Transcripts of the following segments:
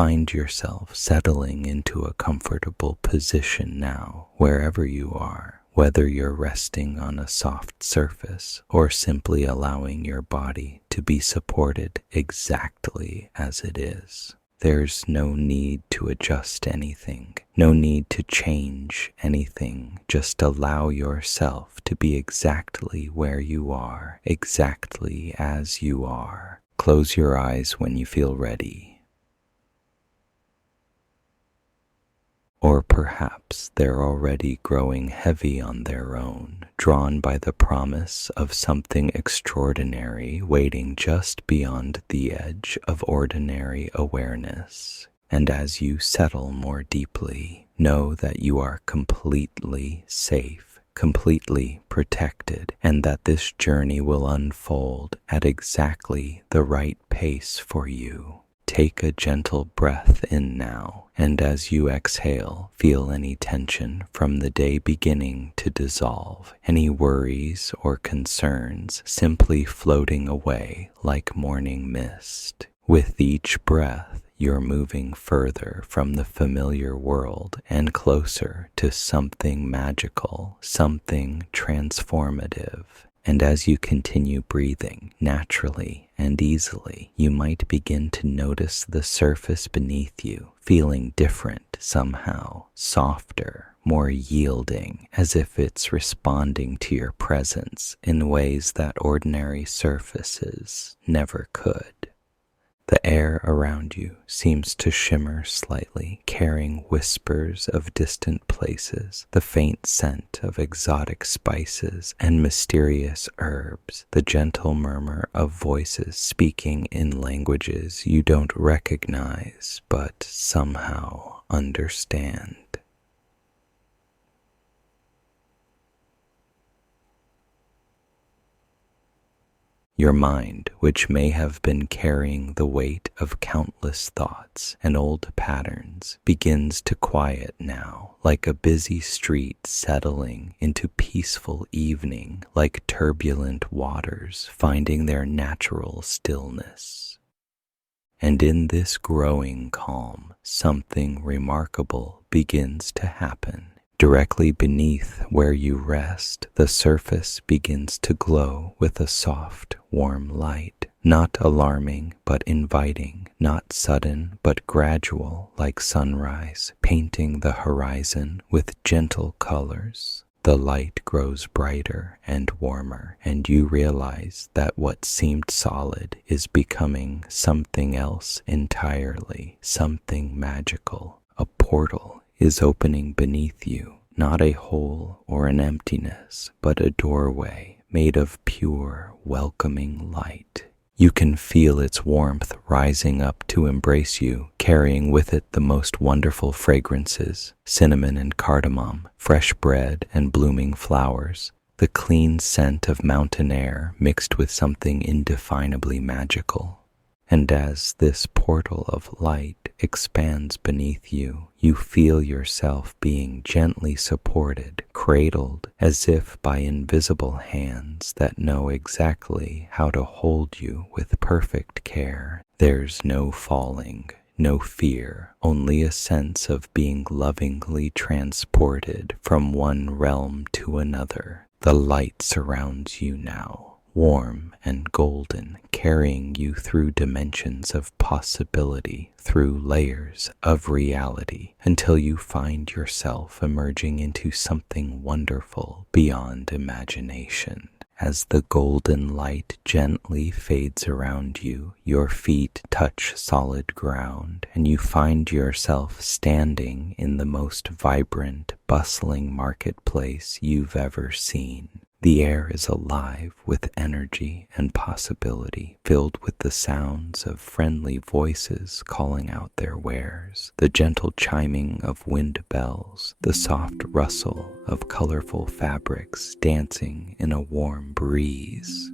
Find yourself settling into a comfortable position now, wherever you are, whether you're resting on a soft surface or simply allowing your body to be supported exactly as it is. There's no need to adjust anything, no need to change anything. Just allow yourself to be exactly where you are, exactly as you are. Close your eyes when you feel ready. Or perhaps they're already growing heavy on their own, drawn by the promise of something extraordinary waiting just beyond the edge of ordinary awareness. And as you settle more deeply, know that you are completely safe, completely protected, and that this journey will unfold at exactly the right pace for you. Take a gentle breath in now, and as you exhale, feel any tension from the day beginning to dissolve, any worries or concerns simply floating away like morning mist. With each breath, you're moving further from the familiar world and closer to something magical, something transformative. And as you continue breathing naturally and easily, you might begin to notice the surface beneath you feeling different somehow, softer, more yielding, as if it's responding to your presence in ways that ordinary surfaces never could. The air around you seems to shimmer slightly, carrying whispers of distant places, the faint scent of exotic spices and mysterious herbs, the gentle murmur of voices speaking in languages you don't recognize but somehow understand. Your mind, which may have been carrying the weight of countless thoughts and old patterns, begins to quiet now, like a busy street settling into peaceful evening, like turbulent waters finding their natural stillness. And in this growing calm, something remarkable begins to happen. Directly beneath where you rest, the surface begins to glow with a soft, warm light, not alarming but inviting, not sudden but gradual like sunrise, painting the horizon with gentle colors. The light grows brighter and warmer, and you realize that what seemed solid is becoming something else entirely, something magical. A portal is opening beneath you, not a hole or an emptiness, but a doorway made of pure, welcoming light. You can feel its warmth rising up to embrace you, carrying with it the most wonderful fragrances, cinnamon and cardamom, fresh bread and blooming flowers, the clean scent of mountain air mixed with something indefinably magical. And as this portal of light expands beneath you, you feel yourself being gently supported, cradled, as if by invisible hands that know exactly how to hold you with perfect care. There's no falling, no fear, only a sense of being lovingly transported from one realm to another. The light surrounds you now, warm and golden, carrying you through dimensions of possibility, through layers of reality, until you find yourself emerging into something wonderful beyond imagination. As the golden light gently fades around you, your feet touch solid ground, and you find yourself standing in the most vibrant, bustling marketplace you've ever seen. The air is alive with energy and possibility, filled with the sounds of friendly voices calling out their wares, the gentle chiming of wind bells, the soft rustle of colorful fabrics dancing in a warm breeze.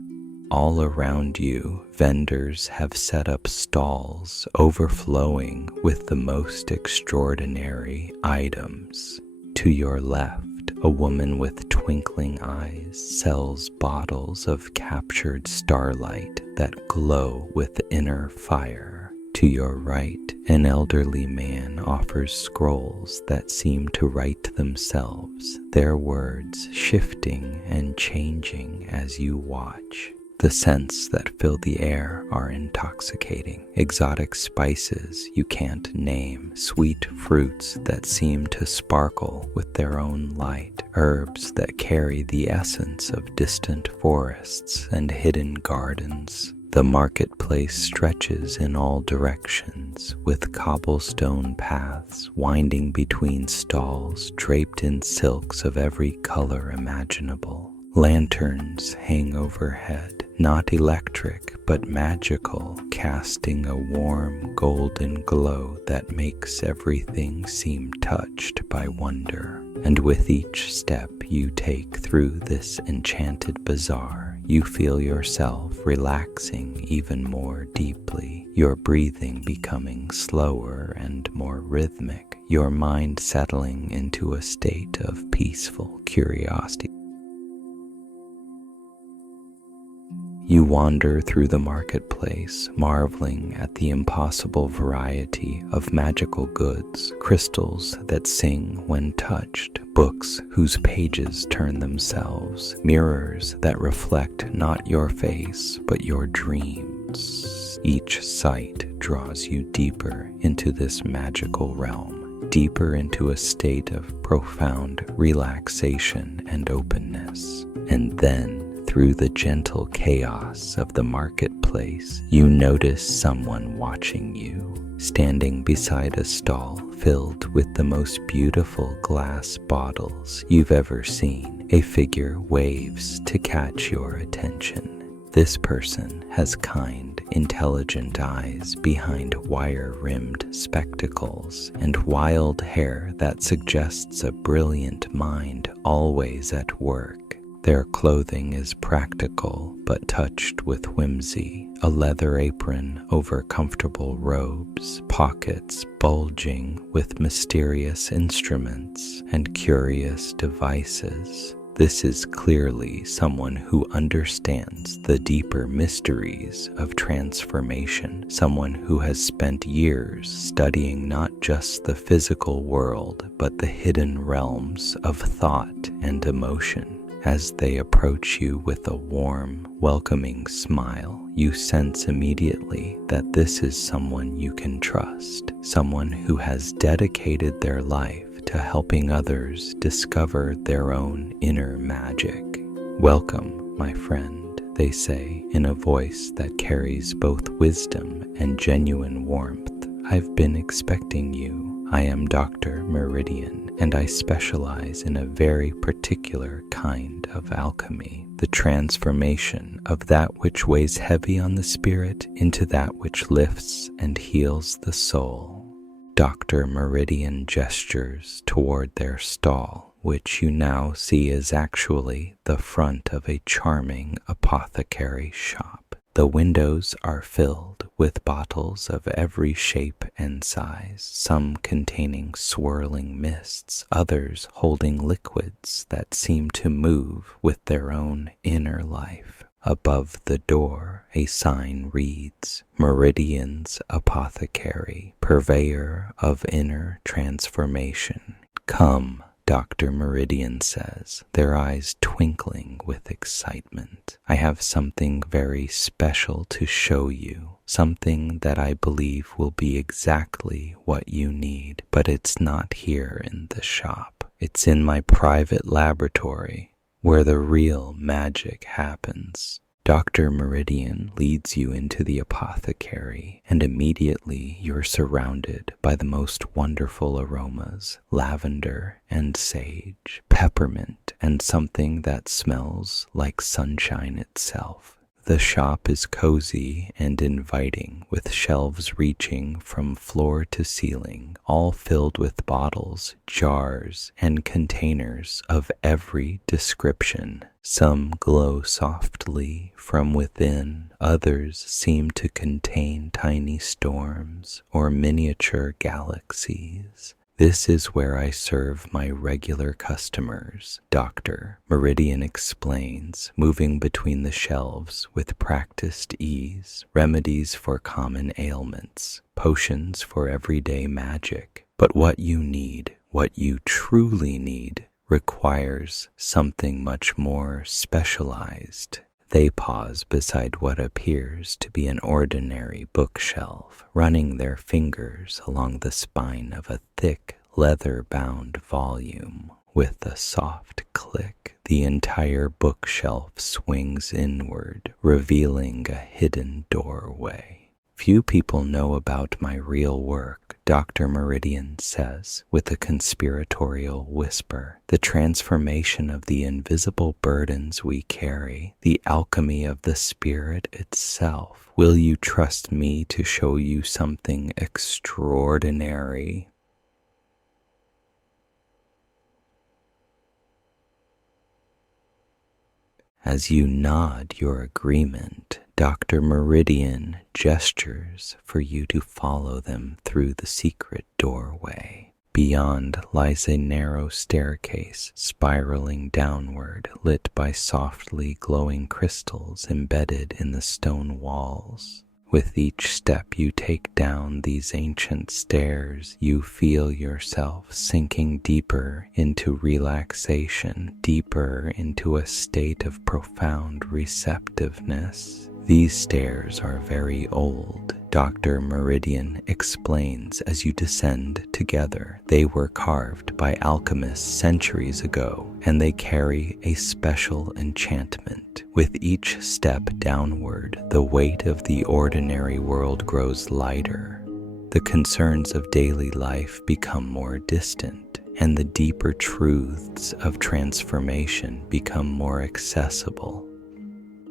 All around you, vendors have set up stalls overflowing with the most extraordinary items. To your left, a woman with twinkling eyes sells bottles of captured starlight that glow with inner fire. To your right, an elderly man offers scrolls that seem to write themselves, their words shifting and changing as you watch. The scents that fill the air are intoxicating. Exotic spices you can't name, sweet fruits that seem to sparkle with their own light, herbs that carry the essence of distant forests and hidden gardens. The marketplace stretches in all directions, with cobblestone paths winding between stalls draped in silks of every color imaginable. Lanterns hang overhead, not electric but magical, casting a warm golden glow that makes everything seem touched by wonder. And with each step you take through this enchanted bazaar, you feel yourself relaxing even more deeply, your breathing becoming slower and more rhythmic, your mind settling into a state of peaceful curiosity. You wander through the marketplace, marveling at the impossible variety of magical goods, crystals that sing when touched, books whose pages turn themselves, mirrors that reflect not your face but your dreams. Each sight draws you deeper into this magical realm, deeper into a state of profound relaxation and openness. And then, through the gentle chaos of the marketplace, you notice someone watching you, standing beside a stall filled with the most beautiful glass bottles you've ever seen. A figure waves to catch your attention. This person has kind, intelligent eyes behind wire-rimmed spectacles and wild hair that suggests a brilliant mind always at work. Their clothing is practical but touched with whimsy, a leather apron over comfortable robes, pockets bulging with mysterious instruments and curious devices. This is clearly someone who understands the deeper mysteries of transformation, someone who has spent years studying not just the physical world but the hidden realms of thought and emotion. As they approach you with a warm, welcoming smile, you sense immediately that this is someone you can trust, someone who has dedicated their life to helping others discover their own inner magic. "Welcome, my friend," they say in a voice that carries both wisdom and genuine warmth. "I've been expecting you. I am Dr. Meridian, and I specialize in a very particular kind of alchemy, the transformation of that which weighs heavy on the spirit into that which lifts and heals the soul." Dr. Meridian gestures toward their stall, which you now see is actually the front of a charming apothecary shop. The windows are filled with bottles of every shape and size, some containing swirling mists, others holding liquids that seem to move with their own inner life. Above the door, a sign reads, "Meridian's Apothecary, Purveyor of Inner Transformation." "Come," Dr. Meridian says, their eyes twinkling with excitement. "I have something very special to show you, something that I believe will be exactly what you need, but it's not here in the shop. It's in my private laboratory, where the real magic happens." Dr. Meridian leads you into the apothecary, and immediately you're surrounded by the most wonderful aromas, lavender and sage, peppermint, and something that smells like sunshine itself. The shop is cozy and inviting, with shelves reaching from floor to ceiling, all filled with bottles, jars, and containers of every description. Some glow softly from within, others seem to contain tiny storms or miniature galaxies. This is where I serve my regular customers, Dr. Meridian explains, moving between the shelves with practiced ease, remedies for common ailments, potions for everyday magic. But what you need, what you truly need, requires something much more specialized. They pause beside what appears to be an ordinary bookshelf, running their fingers along the spine of a thick, leather-bound volume. With a soft click, the entire bookshelf swings inward, revealing a hidden doorway. Few people know about my real work, Dr. Meridian says, with a conspiratorial whisper. The transformation of the invisible burdens we carry, the alchemy of the spirit itself. Will you trust me to show you something extraordinary? As you nod your agreement, Dr. Meridian gestures for you to follow them through the secret doorway. Beyond lies a narrow staircase spiraling downward, lit by softly glowing crystals embedded in the stone walls. With each step you take down these ancient stairs, you feel yourself sinking deeper into relaxation, deeper into a state of profound receptiveness. These stairs are very old, Dr. Meridian explains as you descend together. They were carved by alchemists centuries ago, and they carry a special enchantment. With each step downward, the weight of the ordinary world grows lighter. The concerns of daily life become more distant, and the deeper truths of transformation become more accessible.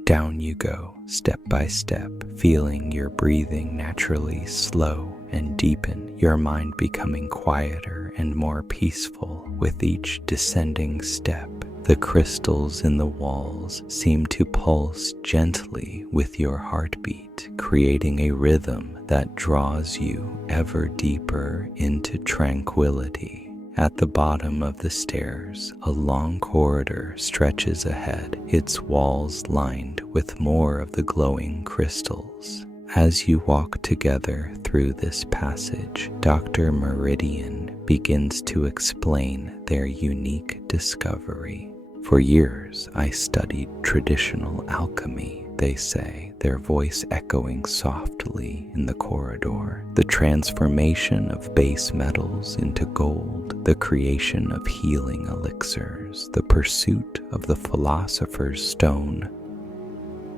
Down you go, step by step, feeling your breathing naturally slow and deepen, your mind becoming quieter and more peaceful with each descending step. The crystals in the walls seem to pulse gently with your heartbeat, creating a rhythm that draws you ever deeper into tranquility. At the bottom of the stairs, a long corridor stretches ahead, its walls lined with more of the glowing crystals. As you walk together through this passage, Dr. Meridian begins to explain their unique discovery. For years, I studied traditional alchemy, they say, their voice echoing softly in the corridor. The transformation of base metals into gold, the creation of healing elixirs, the pursuit of the philosopher's stone.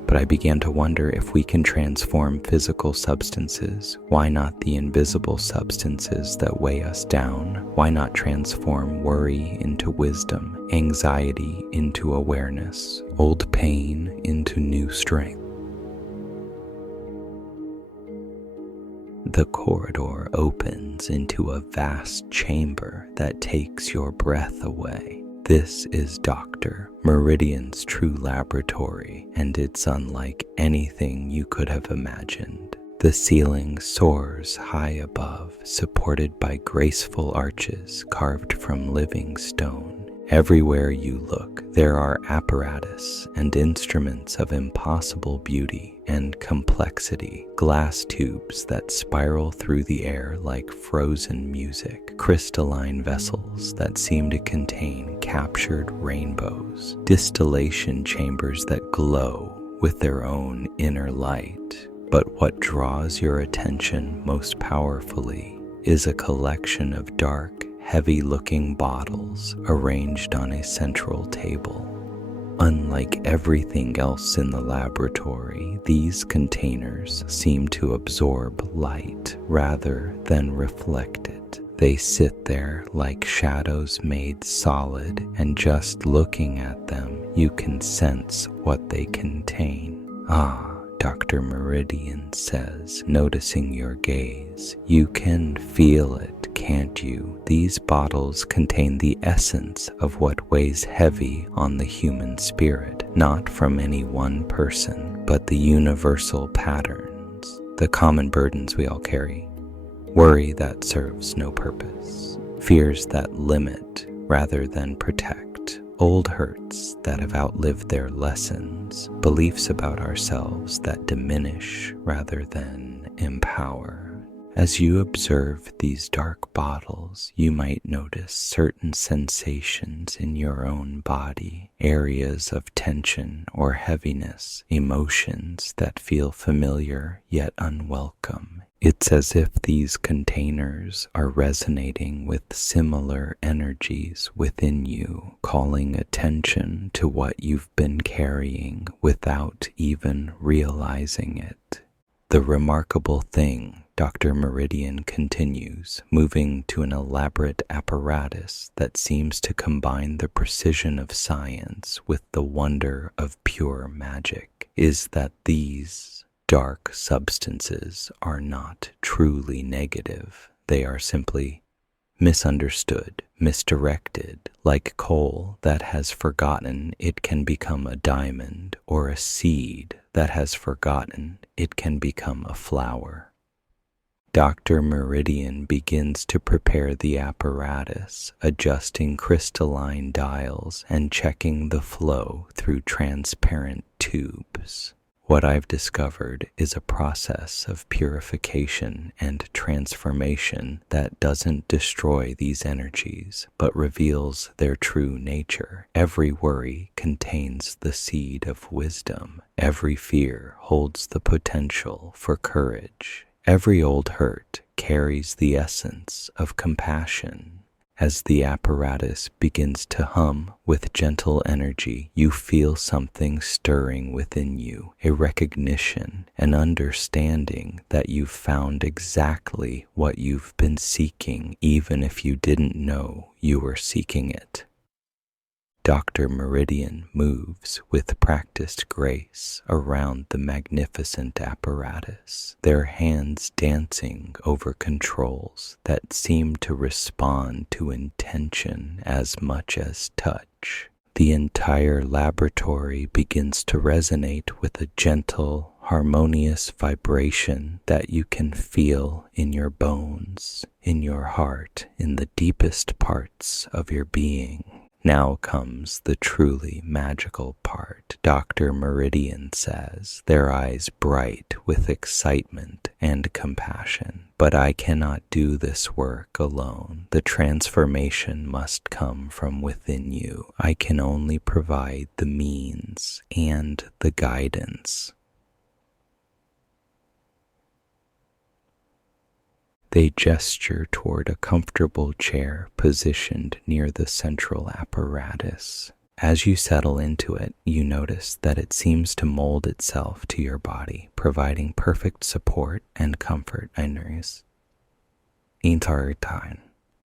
But I began to wonder, if we can transform physical substances, why not the invisible substances that weigh us down? Why not transform worry into wisdom, anxiety into awareness, old pain into new strength? The corridor opens into a vast chamber that takes your breath away. This is Dr. Meridian's true laboratory, and it's unlike anything you could have imagined. The ceiling soars high above, supported by graceful arches carved from living stone. Everywhere you look, there are apparatus and instruments of impossible beauty and complexity, glass tubes that spiral through the air like frozen music, crystalline vessels that seem to contain captured rainbows, distillation chambers that glow with their own inner light. But what draws your attention most powerfully is a collection of dark, heavy-looking bottles arranged on a central table. Unlike everything else in the laboratory, these containers seem to absorb light rather than reflect it. They sit there like shadows made solid, and just looking at them, you can sense what they contain. Ah, Dr. Meridian says, noticing your gaze. You can feel it, can't you? These bottles contain the essence of what weighs heavy on the human spirit, not from any one person, but the universal patterns, the common burdens we all carry. Worry that serves no purpose, fears that limit rather than protect, old hurts that have outlived their lessons, beliefs about ourselves that diminish rather than empower. As you observe these dark bottles, you might notice certain sensations in your own body, areas of tension or heaviness, emotions that feel familiar yet unwelcome. It's as if these containers are resonating with similar energies within you, calling attention to what you've been carrying without even realizing it. The remarkable thing, Dr. Meridian continues, moving to an elaborate apparatus that seems to combine the precision of science with the wonder of pure magic, is that these dark substances are not truly negative. They are simply misunderstood, misdirected, like coal that has forgotten it can become a diamond, or a seed that has forgotten it can become a flower. Dr. Meridian begins to prepare the apparatus, adjusting crystalline dials and checking the flow through transparent tubes. What I've discovered is a process of purification and transformation that doesn't destroy these energies, but reveals their true nature. Every worry contains the seed of wisdom. Every fear holds the potential for courage. Every old hurt carries the essence of compassion. As the apparatus begins to hum with gentle energy, you feel something stirring within you, a recognition, an understanding that you've found exactly what you've been seeking, even if you didn't know you were seeking it. Dr. Meridian moves with practiced grace around the magnificent apparatus, their hands dancing over controls that seem to respond to intention as much as touch. The entire laboratory begins to resonate with a gentle, harmonious vibration that you can feel in your bones, in your heart, in the deepest parts of your being. Now comes the truly magical part. Dr. Meridian says, their eyes bright with excitement and compassion. But I cannot do this work alone. The transformation must come from within you. I can only provide the means and the guidance. They gesture toward a comfortable chair positioned near the central apparatus. As you settle into it, you notice that it seems to mold itself to your body, providing perfect support and comfort.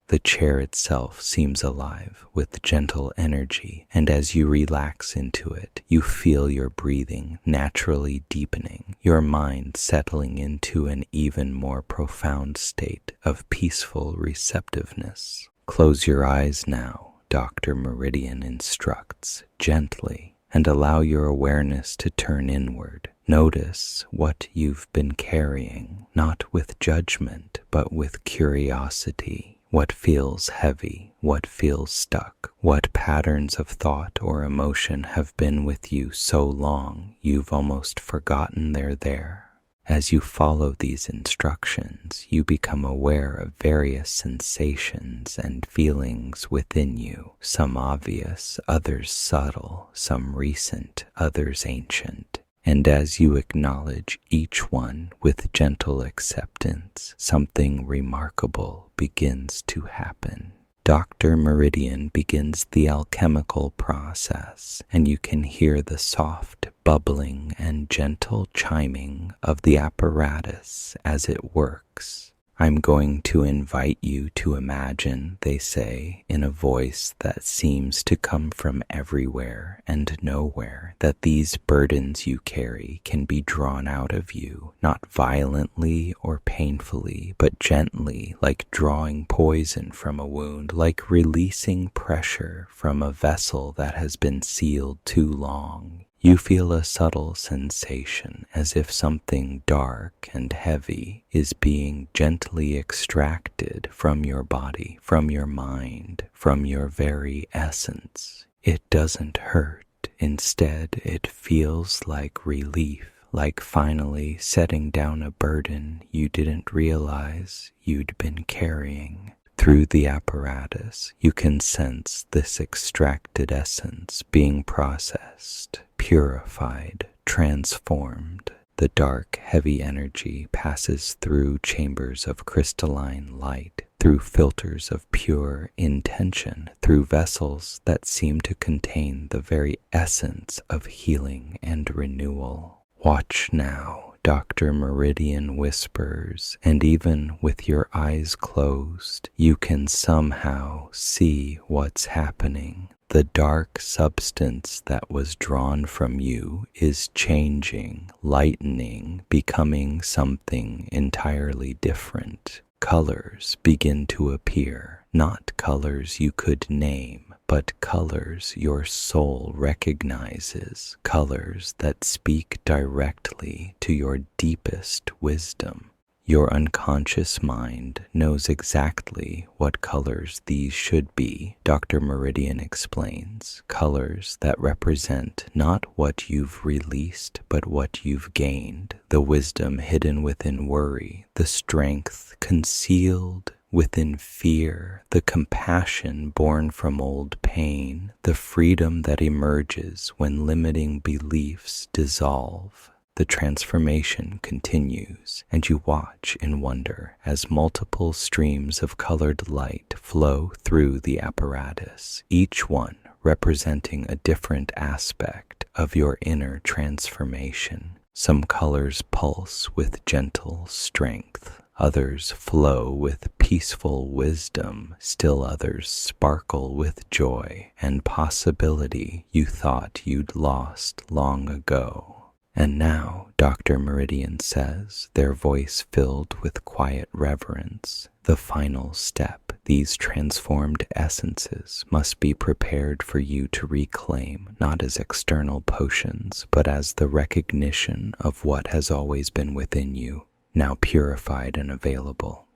The chair itself seems alive with gentle energy, and as you relax into it, you feel your breathing naturally deepening, your mind settling into an even more profound state of peaceful receptiveness. Close your eyes now, Dr. Meridian instructs gently, and allow your awareness to turn inward. Notice what you've been carrying, not with judgment, but with curiosity. What feels heavy? What feels stuck? What patterns of thought or emotion have been with you so long you've almost forgotten they're there? As you follow these instructions, you become aware of various sensations and feelings within you, some obvious, others subtle, some recent, others ancient. And as you acknowledge each one with gentle acceptance, something remarkable begins to happen. Dr. Meridian begins the alchemical process, and you can hear the soft bubbling and gentle chiming of the apparatus as it works. I'm going to invite you to imagine, they say, in a voice that seems to come from everywhere and nowhere, that these burdens you carry can be drawn out of you, not violently or painfully, but gently, like drawing poison from a wound, like releasing pressure from a vessel that has been sealed too long. You feel a subtle sensation as if something dark and heavy is being gently extracted from your body, from your mind, from your very essence. It doesn't hurt. Instead, it feels like relief, like finally setting down a burden you didn't realize you'd been carrying. Through the apparatus, you can sense this extracted essence being processed, purified, transformed. The dark, heavy energy passes through chambers of crystalline light, through filters of pure intention, through vessels that seem to contain the very essence of healing and renewal. Watch now, Dr. Meridian whispers, and even with your eyes closed, you can somehow see what's happening. The dark substance that was drawn from you is changing, lightening, becoming something entirely different. Colors begin to appear, not colors you could name, but colors your soul recognizes, colors that speak directly to your deepest wisdom. Your unconscious mind knows exactly what colors these should be, Dr. Meridian explains. Colors that represent not what you've released, but what you've gained. The wisdom hidden within worry, the strength concealed within fear, the compassion born from old pain, the freedom that emerges when limiting beliefs dissolve. The transformation continues, and you watch in wonder as multiple streams of colored light flow through the apparatus, each one representing a different aspect of your inner transformation. Some colors pulse with gentle strength, others flow with peaceful wisdom, still others sparkle with joy and possibility you thought you'd lost long ago. And now, Dr. Meridian says, their voice filled with quiet reverence, the final step, these transformed essences must be prepared for you to reclaim, not as external potions, but as the recognition of what has always been within you, now purified and available.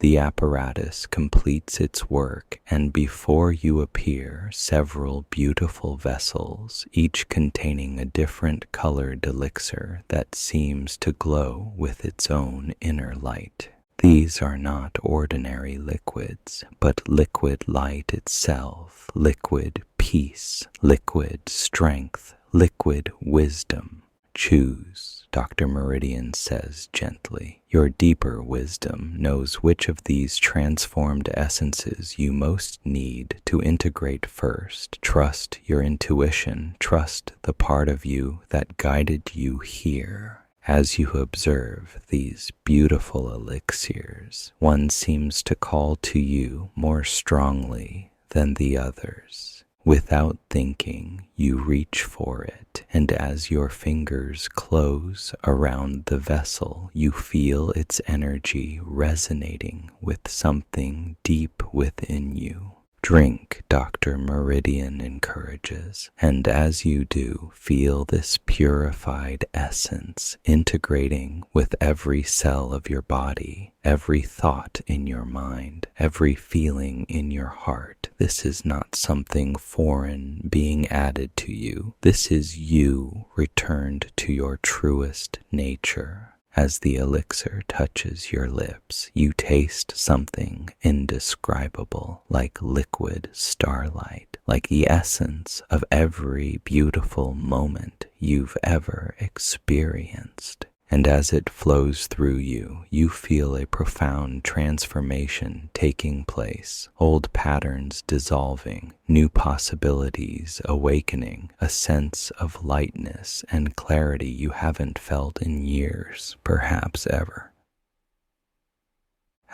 The apparatus completes its work, and before you appear several beautiful vessels, each containing a different colored elixir that seems to glow with its own inner light. These are not ordinary liquids, but liquid light itself, liquid peace, liquid strength, liquid wisdom. Choose, Dr. Meridian says gently. Your deeper wisdom knows which of these transformed essences you most need to integrate first. Trust your intuition. Trust the part of you that guided you here. As you observe these beautiful elixirs, one seems to call to you more strongly than the others. Without thinking, you reach for it, and as your fingers close around the vessel, you feel its energy resonating with something deep within you. Drink, Dr. Meridian encourages, and as you do, feel this purified essence integrating with every cell of your body, every thought in your mind, every feeling in your heart. This is not something foreign being added to you. This is you returned to your truest nature. As the elixir touches your lips, you taste something indescribable, like liquid starlight, like the essence of every beautiful moment you've ever experienced. And as it flows through you, you feel a profound transformation taking place, old patterns dissolving, new possibilities awakening, a sense of lightness and clarity you haven't felt in years, perhaps ever.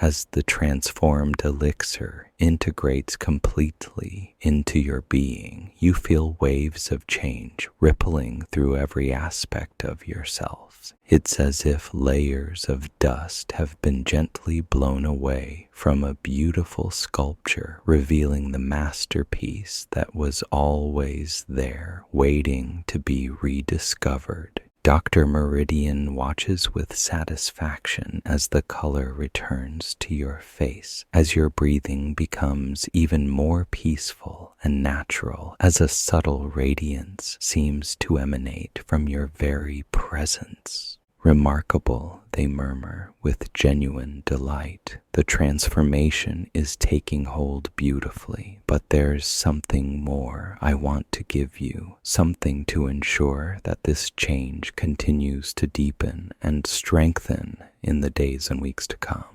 as the transformed elixir integrates completely into your being. You feel waves of change rippling through every aspect of yourselves. It's as if layers of dust have been gently blown away from a beautiful sculpture, revealing the masterpiece that was always there, waiting to be rediscovered. Dr. Meridian watches with satisfaction as the color returns to your face, as your breathing becomes even more peaceful and natural, as a subtle radiance seems to emanate from your very presence. Remarkable, they murmur with genuine delight. The transformation is taking hold beautifully, but there's something more I want to give you, something to ensure that this change continues to deepen and strengthen in the days and weeks to come.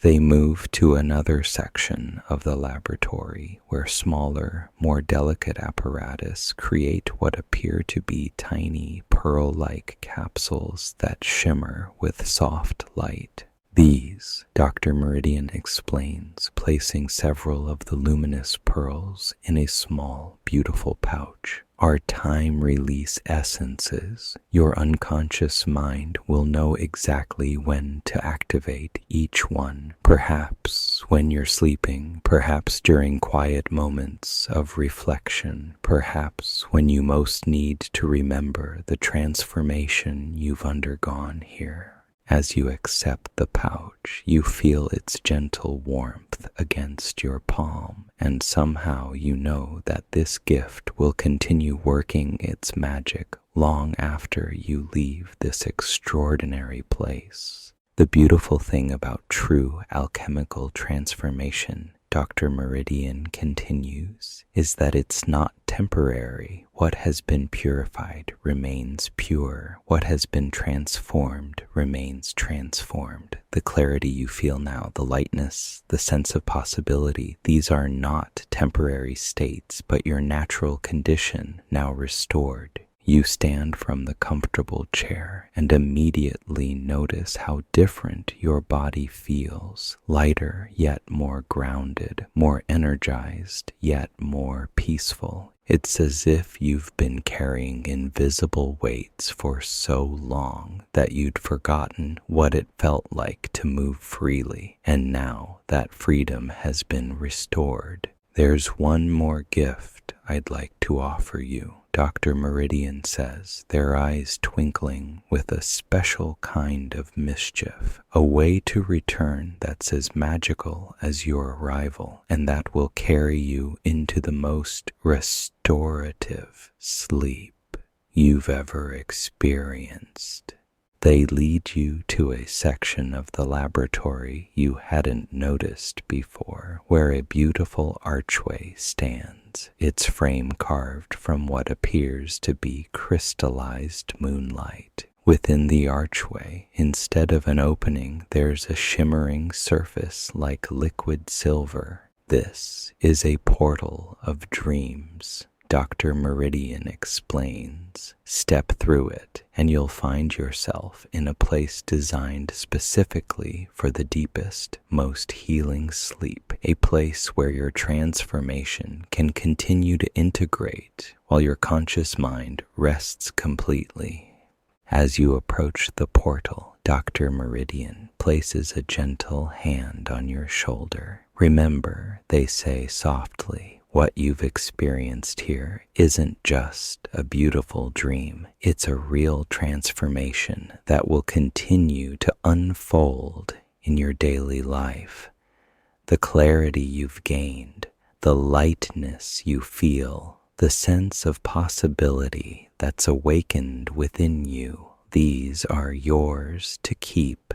They move to another section of the laboratory where smaller, more delicate apparatus create what appear to be tiny pearl-like capsules that shimmer with soft light. These, Dr. Meridian explains, placing several of the luminous pearls in a small, beautiful pouch, are time-release essences. Your unconscious mind will know exactly when to activate each one, perhaps when you're sleeping, perhaps during quiet moments of reflection, perhaps when you most need to remember the transformation you've undergone here. As you accept the pouch, you feel its gentle warmth against your palm, and somehow you know that this gift will continue working its magic long after you leave this extraordinary place. The beautiful thing about true alchemical transformation, Dr. Meridian continues, is that it's not temporary. What has been purified remains pure. What has been transformed remains transformed. The clarity you feel now, the lightness, the sense of possibility, these are not temporary states, but your natural condition now restored. You stand from the comfortable chair and immediately notice how different your body feels, lighter yet more grounded, more energized yet more peaceful. It's as if you've been carrying invisible weights for so long that you'd forgotten what it felt like to move freely, and now that freedom has been restored. There's one more gift I'd like to offer you, Dr. Meridian says, their eyes twinkling with a special kind of mischief, a way to return that's as magical as your arrival, and that will carry you into the most restorative sleep you've ever experienced. They lead you to a section of the laboratory you hadn't noticed before, where a beautiful archway stands, its frame carved from what appears to be crystallized moonlight. Within the archway, instead of an opening, there's a shimmering surface like liquid silver. This is a portal of dreams, Dr. Meridian explains. Step through it, and you'll find yourself in a place designed specifically for the deepest, most healing sleep, a place where your transformation can continue to integrate while your conscious mind rests completely. As you approach the portal, Dr. Meridian places a gentle hand on your shoulder. Remember, they say softly, what you've experienced here isn't just a beautiful dream. It's a real transformation that will continue to unfold in your daily life. The clarity you've gained, the lightness you feel, the sense of possibility that's awakened within you, these are yours to keep.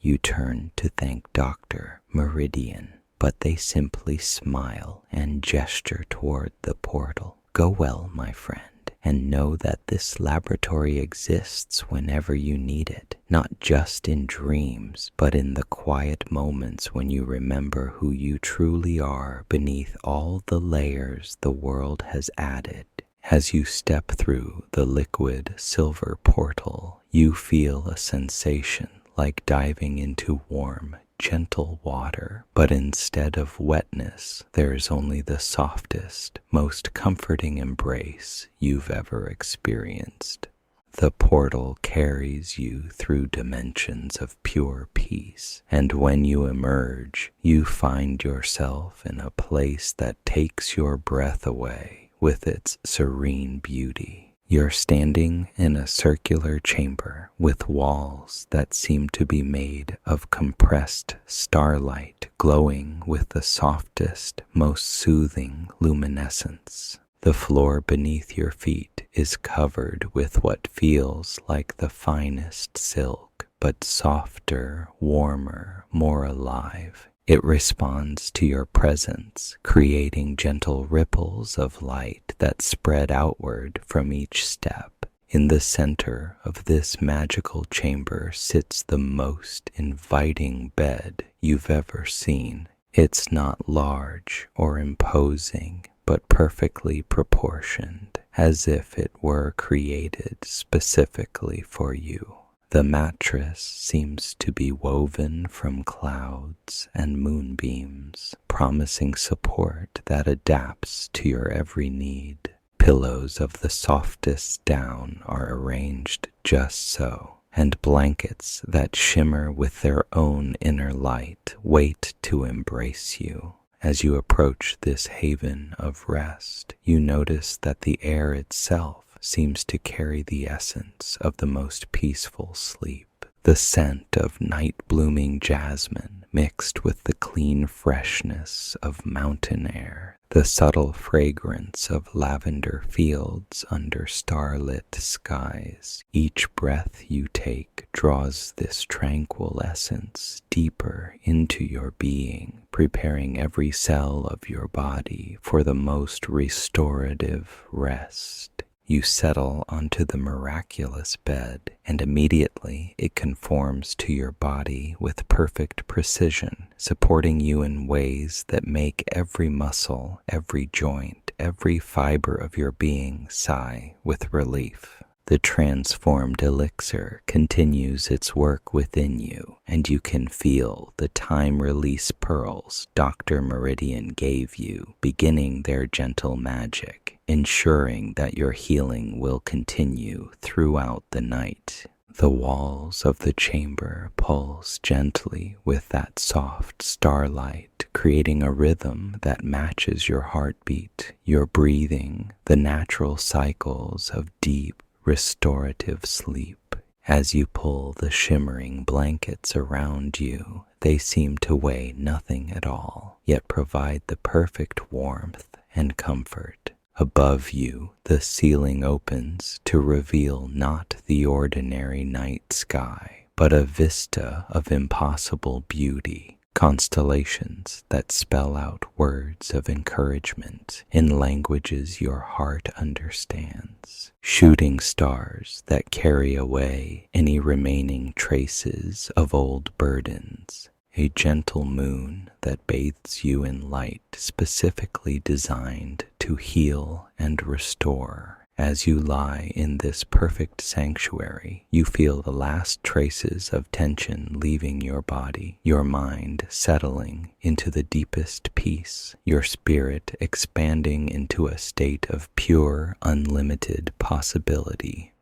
You turn to thank Dr. Meridian, but they simply smile and gesture toward the portal. Go well, my friend, and know that this laboratory exists whenever you need it, not just in dreams, but in the quiet moments when you remember who you truly are beneath all the layers the world has added. As you step through the liquid silver portal, you feel a sensation like diving into warm, gentle water, but instead of wetness, there's only the softest, most comforting embrace you've ever experienced. The portal carries you through dimensions of pure peace, and when you emerge, you find yourself in a place that takes your breath away with its serene beauty. You're standing in a circular chamber with walls that seem to be made of compressed starlight glowing with the softest, most soothing luminescence. The floor beneath your feet is covered with what feels like the finest silk, but softer, warmer, more alive. It responds to your presence, creating gentle ripples of light that spread outward from each step. In the center of this magical chamber sits the most inviting bed you've ever seen. It's not large or imposing, but perfectly proportioned, as if it were created specifically for you. The mattress seems to be woven from clouds and moonbeams, promising support that adapts to your every need. Pillows of the softest down are arranged just so, and blankets that shimmer with their own inner light wait to embrace you. As you approach this haven of rest, you notice that the air itself seems to carry the essence of the most peaceful sleep. The scent of night-blooming jasmine mixed with the clean freshness of mountain air, the subtle fragrance of lavender fields under starlit skies. Each breath you take draws this tranquil essence deeper into your being, preparing every cell of your body for the most restorative rest. You settle onto the miraculous bed, and immediately it conforms to your body with perfect precision, supporting you in ways that make every muscle, every joint, every fiber of your being sigh with relief. The transformed elixir continues its work within you, and you can feel the time-release pearls Dr. Meridian gave you beginning their gentle magic, ensuring that your healing will continue throughout the night. The walls of the chamber pulse gently with that soft starlight, creating a rhythm that matches your heartbeat, your breathing, the natural cycles of deep, restorative sleep. As you pull the shimmering blankets around you, they seem to weigh nothing at all, yet provide the perfect warmth and comfort. Above you, the ceiling opens to reveal not the ordinary night sky, but a vista of impossible beauty. Constellations that spell out words of encouragement in languages your heart understands. Shooting stars that carry away any remaining traces of old burdens. A gentle moon that bathes you in light specifically designed to heal and restore. As you lie in this perfect sanctuary, you feel the last traces of tension leaving your body, your mind settling into the deepest peace, your spirit expanding into a state of pure, unlimited possibility.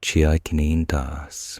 Chiakinindas.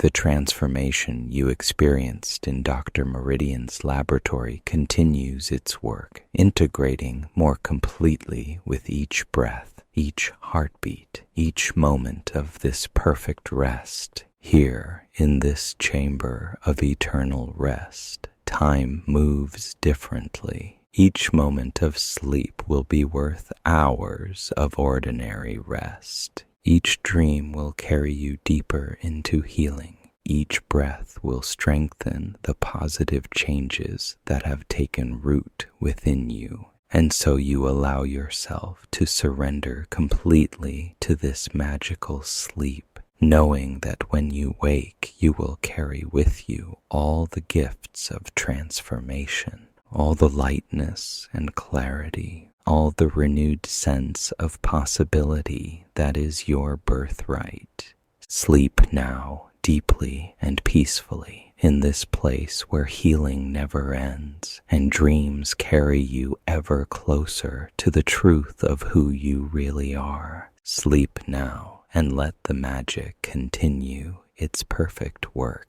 The transformation you experienced in Dr. Meridian's laboratory continues its work, integrating more completely with each breath, each heartbeat, each moment of this perfect rest. Here, in this chamber of eternal rest, time moves differently. Each moment of sleep will be worth hours of ordinary rest. Each dream will carry you deeper into healing. Each breath will strengthen the positive changes that have taken root within you. And so you allow yourself to surrender completely to this magical sleep, knowing that when you wake, you will carry with you all the gifts of transformation, all the lightness and clarity, all the renewed sense of possibility that is your birthright. Sleep now deeply and peacefully in this place where healing never ends and dreams carry you ever closer to the truth of who you really are. Sleep now and let the magic continue its perfect work.